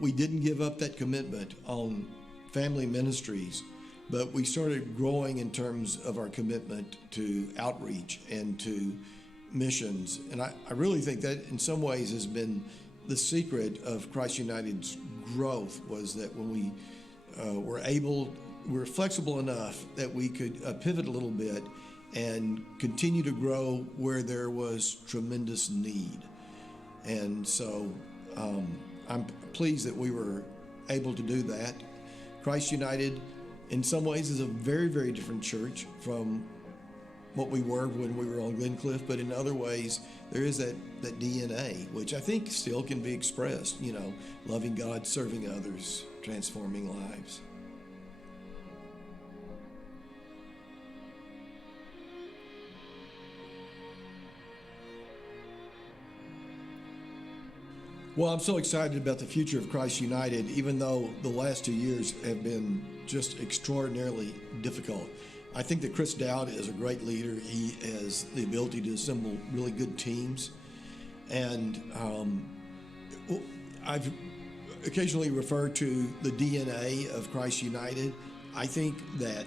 we didn't give up that commitment on family ministries. But we started growing in terms of our commitment to outreach and to missions. And I really think that in some ways has been the secret of Christ United's growth, was that when we were flexible enough that we could pivot a little bit and continue to grow where there was tremendous need. And so I'm pleased that we were able to do that. Christ United, in some ways, is a very, very different church from what we were when we were on Glencliff, but in other ways, there is that DNA, which I think still can be expressed, you know, loving God, serving others, transforming lives. Well, I'm so excited about the future of Christ United, even though the last 2 years have been just extraordinarily difficult. I think that Chris Dowd is a great leader. He has the ability to assemble really good teams. And I've occasionally referred to the DNA of Christ United. I think that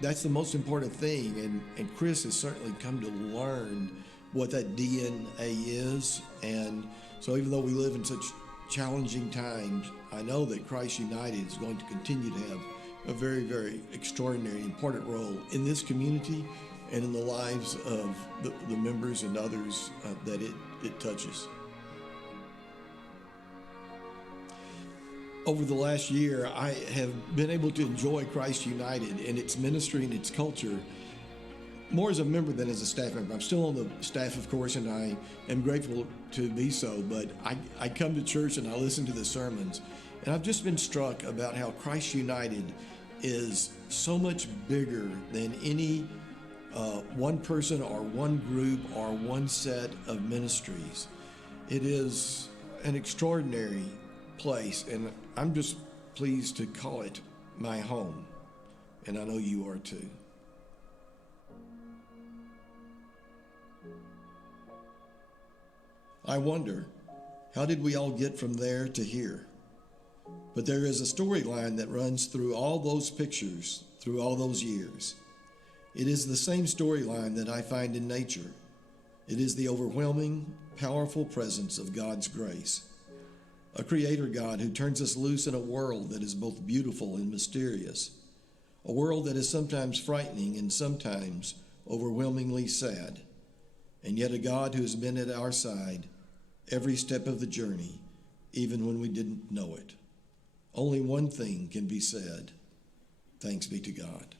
that's the most important thing. And Chris has certainly come to learn what that DNA is. And so even though we live in such challenging times, I know that Christ United is going to continue to have a very, very extraordinary, important role in this community and in the lives of the members and others that it touches. Over the last year, I have been able to enjoy Christ United and its ministry and its culture more as a member than as a staff member. I'm still on the staff, of course, and I am grateful to be so, but I come to church and I listen to the sermons, and I've just been struck about how Christ United is so much bigger than any one person or one group or one set of ministries. It is an extraordinary place, and I'm just pleased to call it my home, and I know you are too. I wonder, how did we all get from there to here? But there is a storyline that runs through all those pictures, through all those years. It is the same storyline that I find in nature. It is the overwhelming, powerful presence of God's grace. A creator God who turns us loose in a world that is both beautiful and mysterious. A world that is sometimes frightening and sometimes overwhelmingly sad. And yet a God who has been at our side every step of the journey, even when we didn't know it. Only one thing can be said: thanks be to God.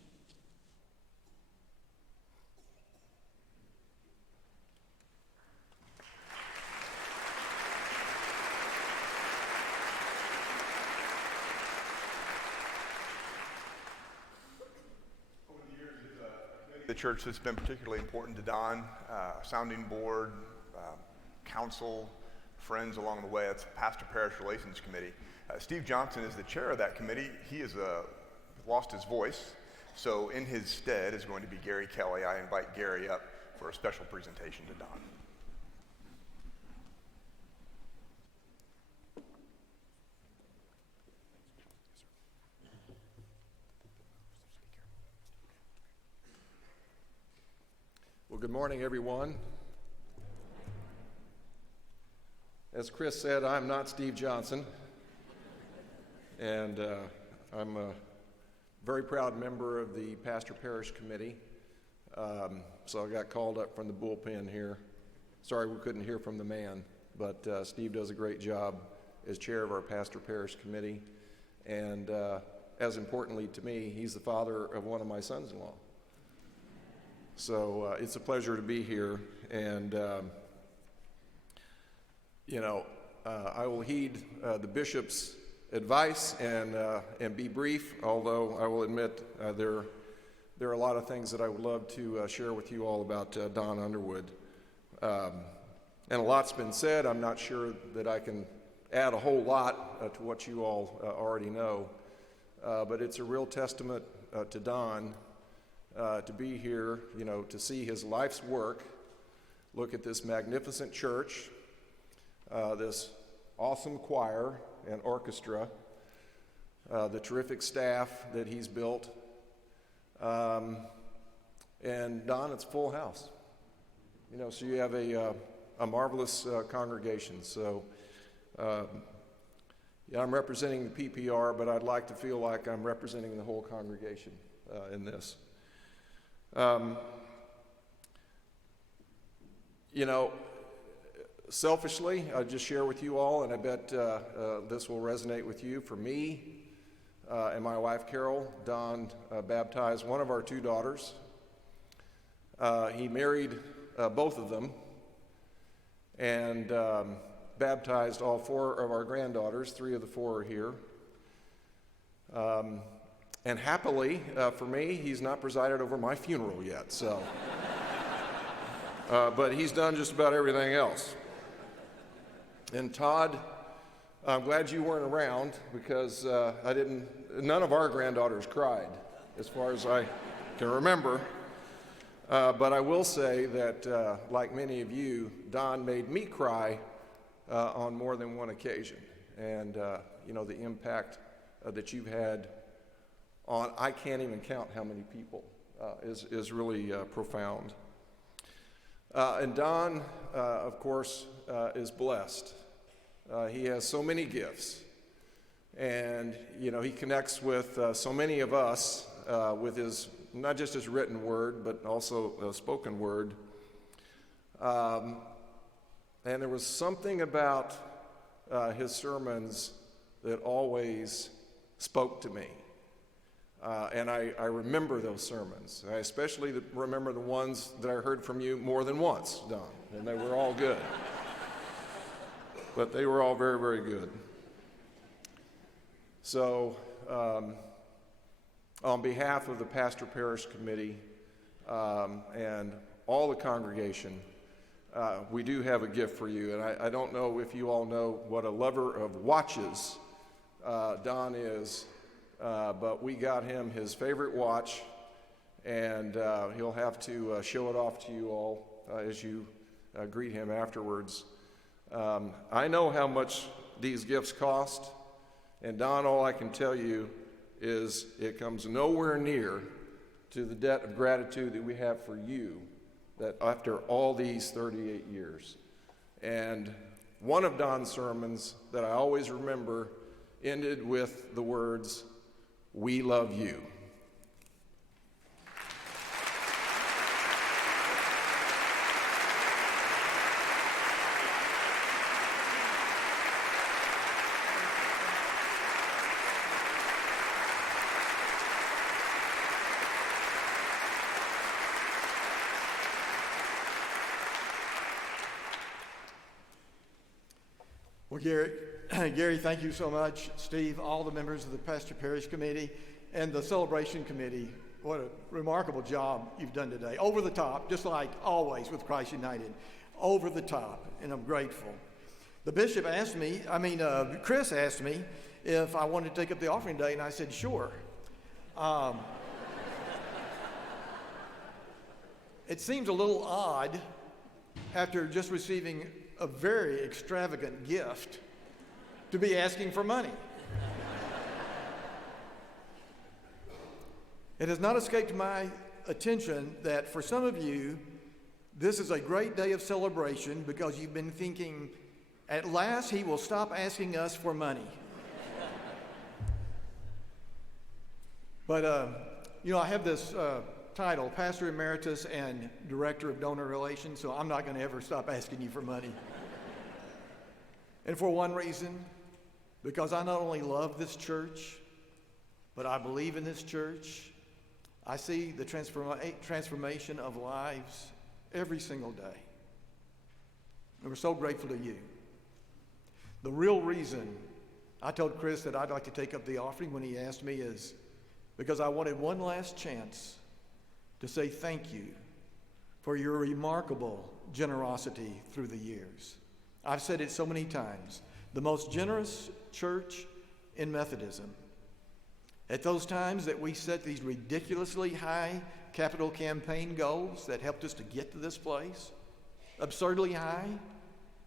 The church that's been particularly important to Don, sounding board, council, friends along the way. That's Pastor Parish Relations Committee. Steve Johnson is the chair of that committee. He has lost his voice, so in his stead is going to be Gary Kelly. I invite Gary up for a special presentation to Don. Well, good morning, everyone. As Chris said, I'm not Steve Johnson, and I'm a very proud member of the Pastor Parish Committee, so I got called up from the bullpen here. Sorry we couldn't hear from the man, but Steve does a great job as chair of our Pastor Parish Committee, and as importantly to me, he's the father of one of my sons-in-law. So it's a pleasure to be here, and I will heed the bishop's advice and be brief, although I will admit there are a lot of things that I would love to share with you all about Don Underwood. And a lot's been said. I'm not sure that I can add a whole lot to what you all already know, but it's a real testament to Don to be here, to see his life's work, look at this magnificent church, this awesome choir and orchestra, the terrific staff that he's built, and Don, it's full house. So you have a marvelous congregation. So I'm representing the PPR, but I'd like to feel like I'm representing the whole congregation in this. Selfishly, I'll just share with you all, and I bet this will resonate with you. For me and my wife Carol, Don baptized one of our two daughters. He married both of them and baptized all four of our granddaughters. 3 of the 4 are here. And happily for me, he's not presided over my funeral yet, so. But he's done just about everything else. And Todd, I'm glad you weren't around because none of our granddaughters cried, as far as I can remember. But I will say that, like many of you, Don made me cry on more than one occasion. And, the impact that you've had on, I can't even count how many people, is really profound. And Don, of course, is blessed. He has so many gifts, and he connects with so many of us with his, not just his written word, but also spoken word. And there was something about his sermons that always spoke to me. And I remember those sermons. I especially remember the ones that I heard from you more than once, Don, and they were all good. But they were all very, very good. So, on behalf of the Pastor Parish Committee and all the congregation, we do have a gift for you. And I don't know if you all know what a lover of watches Don is, but we got him his favorite watch, and he'll have to show it off to you all as you greet him afterwards. I know how much these gifts cost, and Don, all I can tell you is it comes nowhere near to the debt of gratitude that we have for you, that after all these 38 years. And one of Don's sermons that I always remember ended with the words, "We love you." Well, Gary, thank you so much. Steve, all the members of the Pastor Parish Committee and the Celebration Committee, what a remarkable job you've done today. Over the top, just like always with Christ United. Over the top, and I'm grateful. The bishop asked me, Chris asked me if I wanted to take up the offering today, and I said, sure. It seems a little odd after just receiving a very extravagant gift to be asking for money. It has not escaped my attention that for some of you, this is a great day of celebration because you've been thinking, at last he will stop asking us for money. But, I have this title, Pastor Emeritus and Director of Donor Relations, so I'm not going to ever stop asking you for money. And for one reason, because I not only love this church, but I believe in this church. I see the transformation of lives every single day. And we're so grateful to you. The real reason I told Chris that I'd like to take up the offering when he asked me is because I wanted one last chance to say thank you for your remarkable generosity through the years. I've said it so many times, the most generous church in Methodism. At those times that we set these ridiculously high capital campaign goals that helped us to get to this place, absurdly high,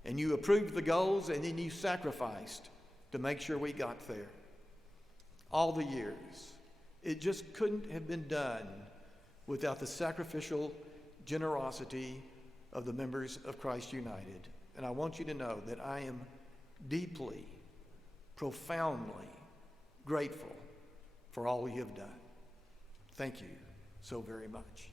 and you approved the goals and then you sacrificed to make sure we got there. All the years. It just couldn't have been done without the sacrificial generosity of the members of Christ United. And I want you to know that I am deeply, profoundly grateful for all you have done. Thank you so very much.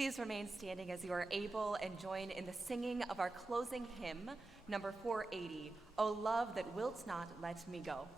Please remain standing as you are able and join in the singing of our closing hymn, number 480, O Love That Wilt Not Let Me Go.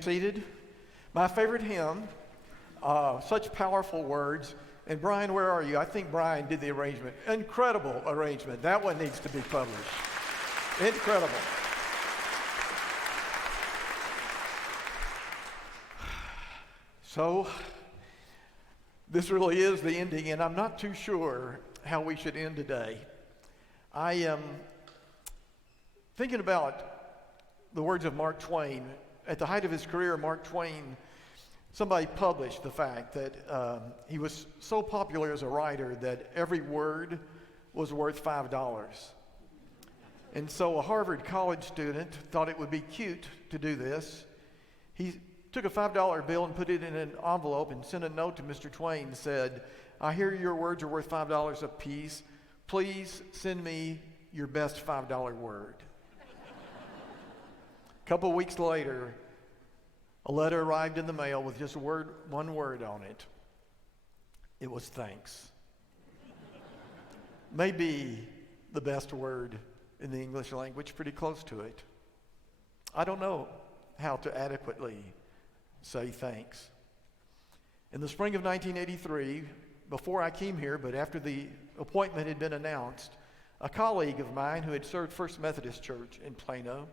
Seated. My favorite hymn, such powerful words. And Brian, where are you? I think Brian did the arrangement. Incredible arrangement. That one needs to be published. Incredible. So, This really is the ending, and I'm not too sure how we should end today. I am thinking about the words of Mark Twain. At the height of his career, Mark Twain, somebody published the fact that he was so popular as a writer that every word was worth $5. And so a Harvard college student thought it would be cute to do this. He took a $5 bill and put it in an envelope and sent a note to Mr. Twain and said, "I hear your words are worth $5 a piece. Please send me your best $5 word." A couple weeks later, a letter arrived in the mail with just one word on it. It was thanks. Maybe the best word in the English language, pretty close to it. I don't know how to adequately say thanks. In the spring of 1983, before I came here, but after the appointment had been announced, a colleague of mine who had served First Methodist Church in Plano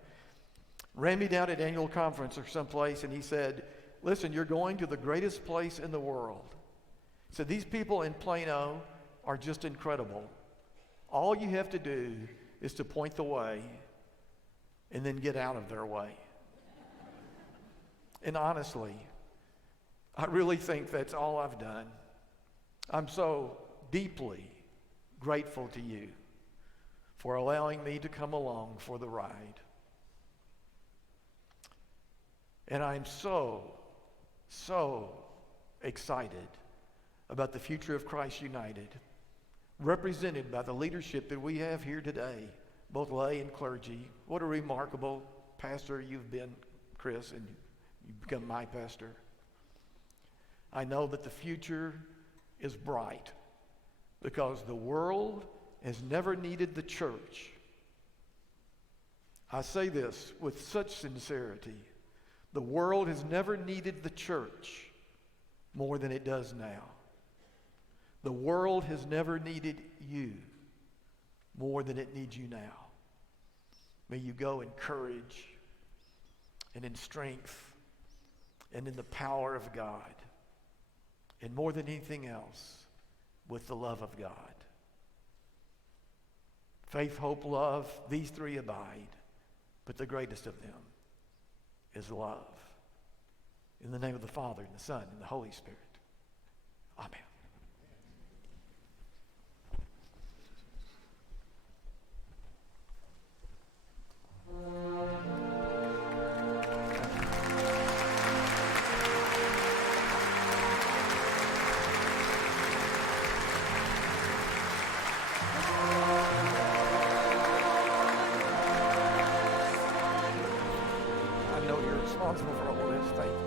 ran me down at annual conference or someplace, and he said, "Listen, you're going to the greatest place in the world." He said, "These people in Plano are just incredible. All you have to do is to point the way and then get out of their way." And honestly, I really think that's all I've done. I'm so deeply grateful to you for allowing me to come along for the ride. And I'm so excited about the future of Christ United, represented by the leadership that we have here today, both lay and clergy. What a remarkable pastor you've been, Chris, and you've become my pastor. I know that the future is bright because the world has never needed the church. I say this with such sincerity. The world has never needed the church more than it does now. The world has never needed you more than it needs you now. May you go in courage and in strength and in the power of God, and more than anything else, with the love of God. Faith, hope, love, these three abide, but the greatest of them is love. In the name of the Father, and the Son, and the Holy Spirit. Amen. I know you're responsible for all this. Thank you.